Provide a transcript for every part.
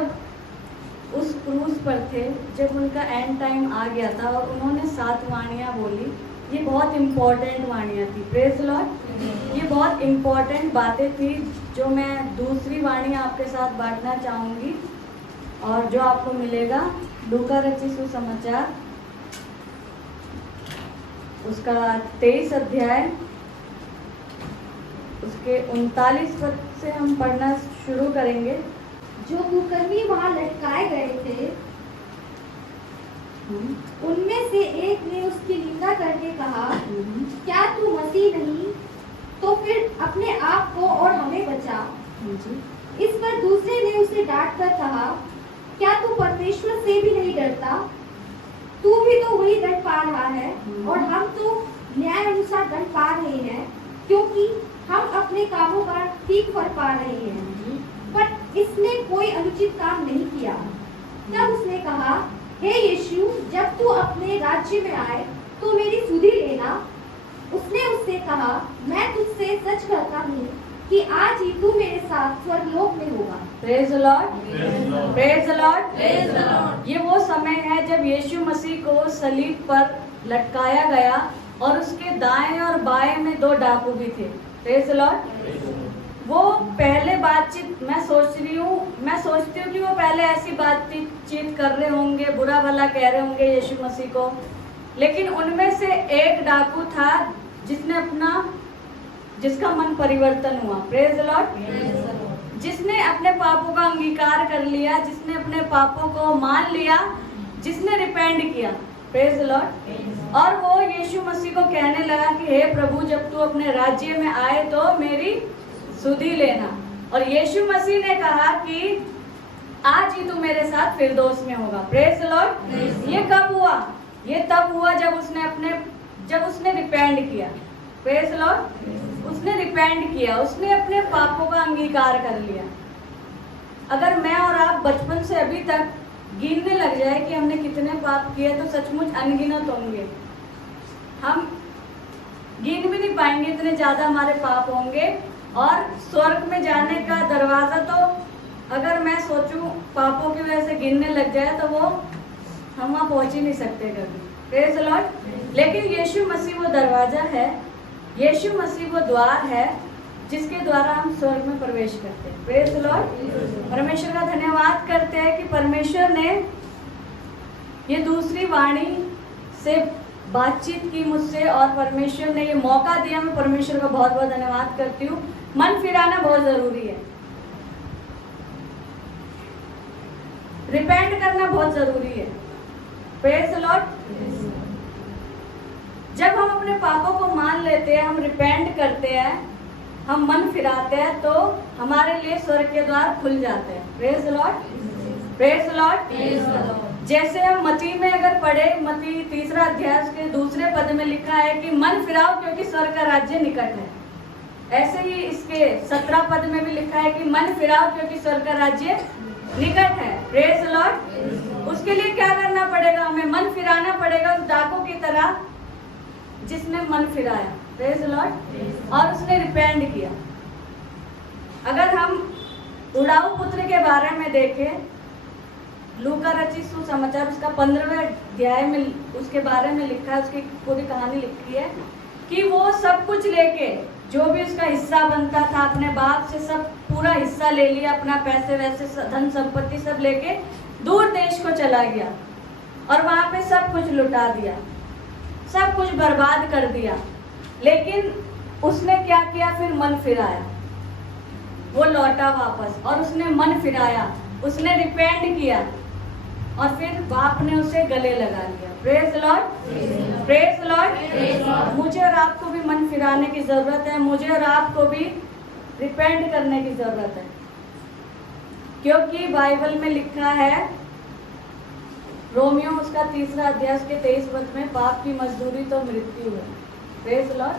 जब उस क्रूज पर थे, जब उनका एंड टाइम आ गया था और उन्होंने 7 वाणियाँ बोली, ये बहुत इम्पोर्टेंट वाणियाँ थी। Praise Lord. ये बहुत इम्पोर्टेंट बातें थी जो मैं दूसरी वाणी आपके साथ बांटना चाहूँगी और जो आपको मिलेगा लूका रचित सुसमाचार उसका 23 अध्याय उसके 39 पद से हम पढ़ना शुरू करेंगे। जो कुकर्मी वहां लटकाए गए थे उनमें से एक ने उसकी निंदा करके कहा, क्या तू मसीह नहीं? तो फिर अपने आप को और हमें बचा। इस पर दूसरे ने उसे डांट कर कहा, क्या तू परमेश्वर से भी नहीं डरता? तू भी तो वही दंड पा रहा है और हम तो न्याय अनुसार दंड पा रहे हैं, क्योंकि हम अपने कामों का ठीक फल पा रहे हैं। पर इसने कोई अनुचित काम नहीं किया। तब उसने कहा, हे यीशु, जब तू अपने राज्य में आए तो मेरी सुधि लेना। उसने उससे कहा, मैं तुझसे सच कहता हूँ कि आज ही तू मेरे साथ स्वर्गलोक में होगा। Praise the Lord. Praise the Lord. ये वो समय है जब यीशु मसीह को सलीब पर लटकाया गया और उसके दाएं और बाएं में 2 डाकू भी थे। Praise the Lord. वो पहले बातचीत मैं सोचती हूँ कि वो पहले ऐसी बातचीत कर रहे होंगे, बुरा भला कह रहे होंगे यीशु मसीह को, लेकिन उनमें से एक डाकू था जिसका मन परिवर्तन हुआ। Praise the Lord. जिसने अपने पापों का अंगीकार कर लिया, जिसने अपने पापों को मान लिया, जिसने रिपेंड किया। Praise the Lord. और वो यीशु मसीह को कहने लगा कि हे प्रभु, जब तू अपने राज्य में आए तो मेरी सुधि लेना। और यीशु मसीह ने कहा कि आज ही तू मेरे साथ फिरदौस में होगा। Praise the Lord. ये कब हुआ? ये तब हुआ जब उसने रिपेंड किया। Praise the Lord. उसने रिपेंड किया, उसने अपने पापों का अंगीकार कर लिया। अगर मैं और आप बचपन से अभी तक गिनने लग जाए कि हमने कितने पाप किए तो सचमुच अनगिनत होंगे। हम गिन भी नहीं पाएंगे, इतने ज्यादा हमारे पाप होंगे। और स्वर्ग में जाने का दरवाजा तो अगर मैं सोचूं पापों की वजह से गिनने लग जाए तो वो हम वहाँ पहुंच ही नहीं सकते कभी। Praise the Lord. लेकिन यीशु मसीह वो दरवाजा है, यीशु मसीह वो द्वार है जिसके द्वारा हम स्वर्ग में प्रवेश करते हैं। Praise the Lord. परमेश्वर का धन्यवाद करते हैं कि परमेश्वर ने ये दूसरी वाणी से बातचीत की मुझसे और परमेश्वर ने ये मौका दिया। मैं परमेश्वर का बहुत बहुत धन्यवाद करती हूँ। मन फिराना बहुत जरूरी है, रिपेंट करना बहुत जरूरी है। Praise the Lord. जब हम अपने पापों को मान लेते हैं, हम रिपेंट करते हैं, हम मन फिराते हैं, तो हमारे लिए स्वर्ग के द्वार खुल जाते हैं। Praise the Lord. Praise the Lord. जैसे हम मती में अगर पढ़े, मती 3 अध्याय के 2 पद में लिखा है कि मन फिराओ क्योंकि स्वर्ग का राज्य निकट है। ऐसे ही इसके 17 पद में भी लिखा है कि मन फिराओ क्योंकि स्वर्ग का राज्य निकट है। Praise the Lord. उसके लिए क्या करना पड़ेगा? हमें मन फिराना पड़ेगा उस डाकू की तरह जिसने मन फिराया। Praise the Lord. और उसने रिपेंड किया। अगर हम उड़ाऊ पुत्र के बारे में देखें, लूका रचित सुसमाचार उसका 15वें अध्याय में उसके बारे में लिखा है, उसकी पूरी कहानी लिखी है कि वो सब कुछ लेके, जो भी उसका हिस्सा बनता था, अपने बाप से सब पूरा हिस्सा ले लिया, अपना पैसे वैसे धन संपत्ति सब लेके दूर देश को चला गया और वहां पे सब कुछ लुटा दिया, सब कुछ बर्बाद कर दिया। लेकिन उसने क्या किया? फिर मन फिराया, वो लौटा वापस और उसने मन फिराया, उसने रिपेंड किया और फिर बाप ने उसे गले लगा लिया। Praise the Lord. Praise the Lord. मुझे और आपको भी मन फिराने की जरूरत है, मुझे और आपको भी रिपेंड करने की जरूरत है, क्योंकि बाइबल में लिखा है रोमियो उसका 3 अध्याय के 23 पद में, पाप की मजदूरी तो मृत्यु है। Praise the Lord.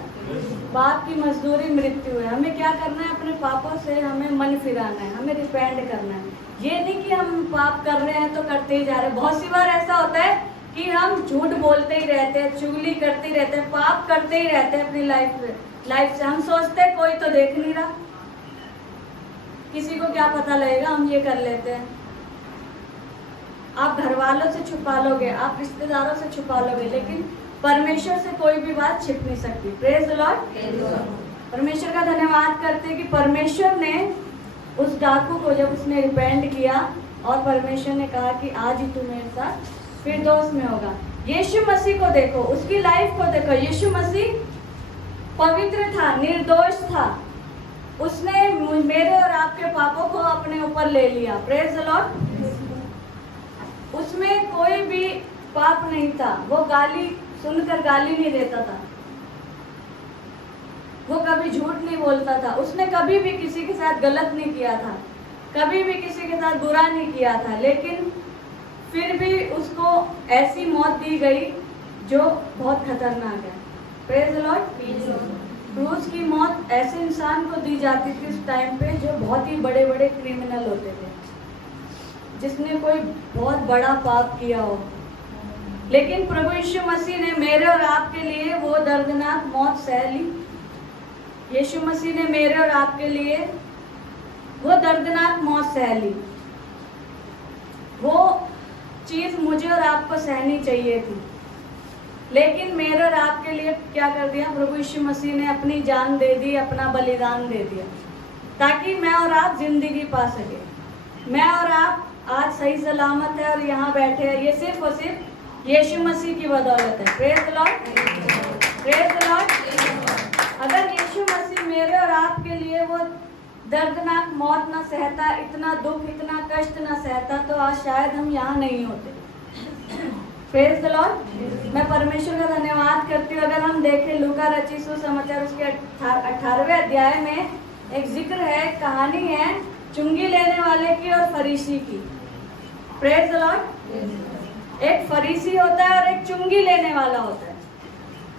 पाप की मजदूरी मृत्यु है। हमें क्या करना है? अपने पापों से हमें मन फिराना है, हमें रिपेंड करना है। ये नहीं कि हम पाप कर रहे हैं तो करते ही जा रहे हैं। बहुत सी बार ऐसा होता है कि हम झूठ बोलते ही रहते हैं, चुगली करते ही रहते हैं, पाप करते ही रहते हैं अपनी लाइफ से। हम सोचते हैं कोई तो देख नहीं रहा, किसी को क्या पता लगेगा, हम ये कर लेते हैं। आप घर वालों से छुपा लोगे, आप रिश्तेदारों से छुपा लोगे, लेकिन परमेश्वर से कोई भी बात छिप नहीं सकती। Praise the Lord. परमेश्वर का धन्यवाद करते हैं कि परमेश्वर ने उस डाकू को, जब उसने रिपेंट किया और परमेश्वर ने कहा कि आज ही तू मेरे साथ फिरदौस में होगा। यीशु मसीह को देखो, उसकी लाइफ को देखो। यीशु मसीह पवित्र था, निर्दोष था। उसने मेरे और आपके पापों को अपने ऊपर ले लिया। Praise the Lord. उसमें कोई भी पाप नहीं था। वो गाली सुनकर गाली नहीं देता था, वो कभी झूठ नहीं बोलता था, उसने कभी भी किसी के साथ गलत नहीं किया था, कभी भी किसी के साथ बुरा नहीं किया था, लेकिन फिर भी उसको ऐसी मौत दी गई जो बहुत खतरनाक है। Praise the Lord. क्रूस की मौत ऐसे इंसान को दी जाती थी उस टाइम पे जो बहुत ही बड़े बड़े क्रिमिनल होते थे, जिसने कोई बहुत बड़ा पाप किया हो। लेकिन प्रभु यीशु मसीह ने मेरे और आपके लिए वो दर्दनाक मौत सह ली। यीशु मसीह ने मेरे और आपके लिए वो दर्दनाक मौत सह ली। वो चीज मुझे और आपको सहनी चाहिए थी, लेकिन मेरे और आपके लिए क्या कर दिया? प्रभु यीशु मसीह ने अपनी जान दे दी, अपना बलिदान दे दिया, ताकि मैं और आप जिंदगी पा सके। मैं और आप आज सही सलामत है और यहाँ बैठे हैं, ये सिर्फ और सिर्फ यीशु मसीह की बदौलत है। Praise the Lord. Praise the Lord. अगर यीशु मसीह मेरे और आपके लिए वो दर्दनाक मौत ना सहता, इतना दुख, इतना कष्ट ना सहता, तो आज शायद हम यहाँ नहीं होते। Praise the Lord. मैं परमेश्वर का धन्यवाद करती हूँ। अगर हम देखें लूका रचित सुसमाचार उसके 18वें अध्याय में एक जिक्र है, कहानी है चुंगी लेने वाले की और फरीसी की। Praise the Lord. एक फरीसी होता है और एक चुंगी लेने वाला होता है।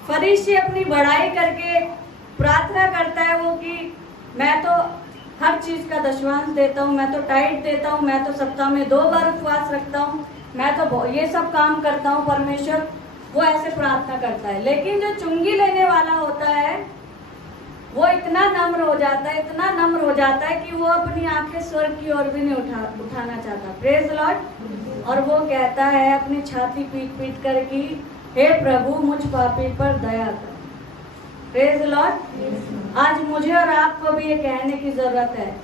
फरीसी अपनी बड़ाई करके प्रार्थना करता है वो कि मैं तो हर चीज का दशवांश देता हूँ, मैं तो टाइट देता हूँ, मैं तो सप्ताह में 2 बार उपवास रखता हूँ, मैं तो ये सब काम करता हूँ परमेश्वर, वो ऐसे प्रार्थना करता है। लेकिन जो चुंगी लेने वाला होता है वो इतना नम्र हो जाता है, इतना नम्र हो जाता है कि वो अपनी आंखें स्वर्ग की ओर भी नहीं उठाना चाहता। Praise the Lord. और वो कहता है अपनी छाती पीट पीट कर कि हे प्रभु मुझ पापी पर दया कर। Praise the Lord. आज मुझे और आपको भी ये कहने की जरूरत है,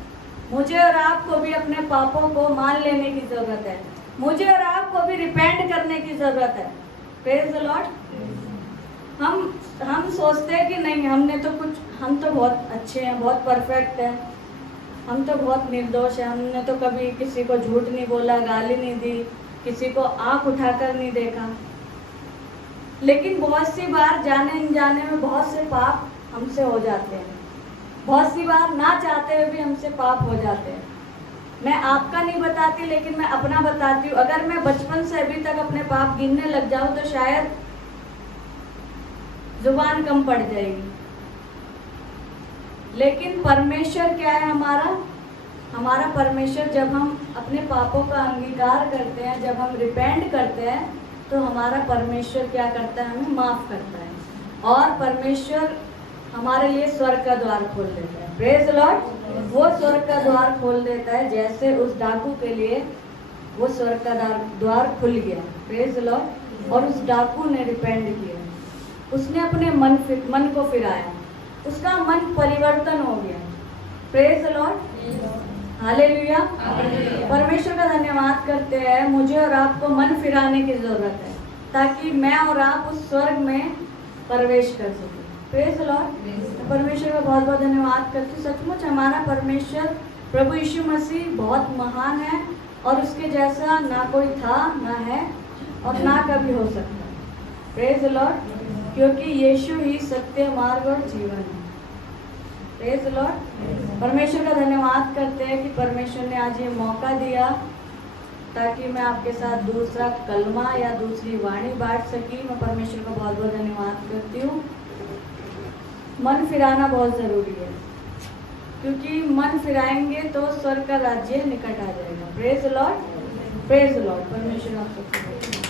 मुझे और आपको भी अपने पापों को मान लेने की जरूरत है, मुझे और आपको भी रिपेंट करने की जरूरत है। Praise the Lord. हम सोचते हैं कि नहीं, हम तो बहुत अच्छे हैं, बहुत परफेक्ट हैं, हम तो बहुत निर्दोष हैं, हमने तो कभी किसी को झूठ नहीं बोला, गाली नहीं दी, किसी को आंख उठाकर नहीं देखा। लेकिन बहुत सी बार जाने अनजाने में बहुत से पाप हमसे हो जाते हैं, बहुत सी बार ना चाहते हुए भी हमसे पाप हो जाते हैं। मैं आपका नहीं बताती, लेकिन मैं अपना बताती हूँ। अगर मैं बचपन से अभी तक अपने पाप गिनने लग जाऊँ तो शायद जुबान कम पड़ जाएगी। लेकिन परमेश्वर क्या है हमारा परमेश्वर, जब हम अपने पापों का अंगीकार करते हैं, जब हम रिपेंट करते हैं, तो हमारा परमेश्वर क्या करता है? हमें माफ करता है और परमेश्वर हमारे लिए स्वर्ग का द्वार खोल देता है। Praise the Lord. वो स्वर्ग का द्वार खोल देता है, जैसे उस डाकू के लिए वो स्वर्ग का द्वार खुल गया। Praise the Lord. और उस डाकू ने रिपेंट किया, उसने अपने मन को फिराया, उसका मन परिवर्तन हो गया। Praise the Lord. हालेलुया। परमेश्वर का धन्यवाद करते हैं। मुझे और आपको मन फिराने की जरूरत है, ताकि मैं और आप उस स्वर्ग में प्रवेश कर सकें। Praise the Lord. परमेश्वर का बहुत बहुत धन्यवाद करती हूँ। सचमुच हमारा परमेश्वर प्रभु यीशु मसीह बहुत महान है और उसके जैसा ना कोई था, ना है और ना कभी हो सकता। Praise the Lord. क्योंकि यीशु ही सत्य, मार्ग और जीवन है। Praise the Lord. परमेश्वर का धन्यवाद करते हैं कि परमेश्वर ने आज ये मौका दिया ताकि मैं आपके साथ दूसरा कलमा या दूसरी वाणी बांट सकी। मैं परमेश्वर का बहुत बहुत धन्यवाद करती हूँ। मन फिराना बहुत ज़रूरी है, क्योंकि मन फिराएंगे तो स्वर्ग का राज्य निकट आ जाएगा। Praise the Lord. Praise the Lord. परमेश्वर आपको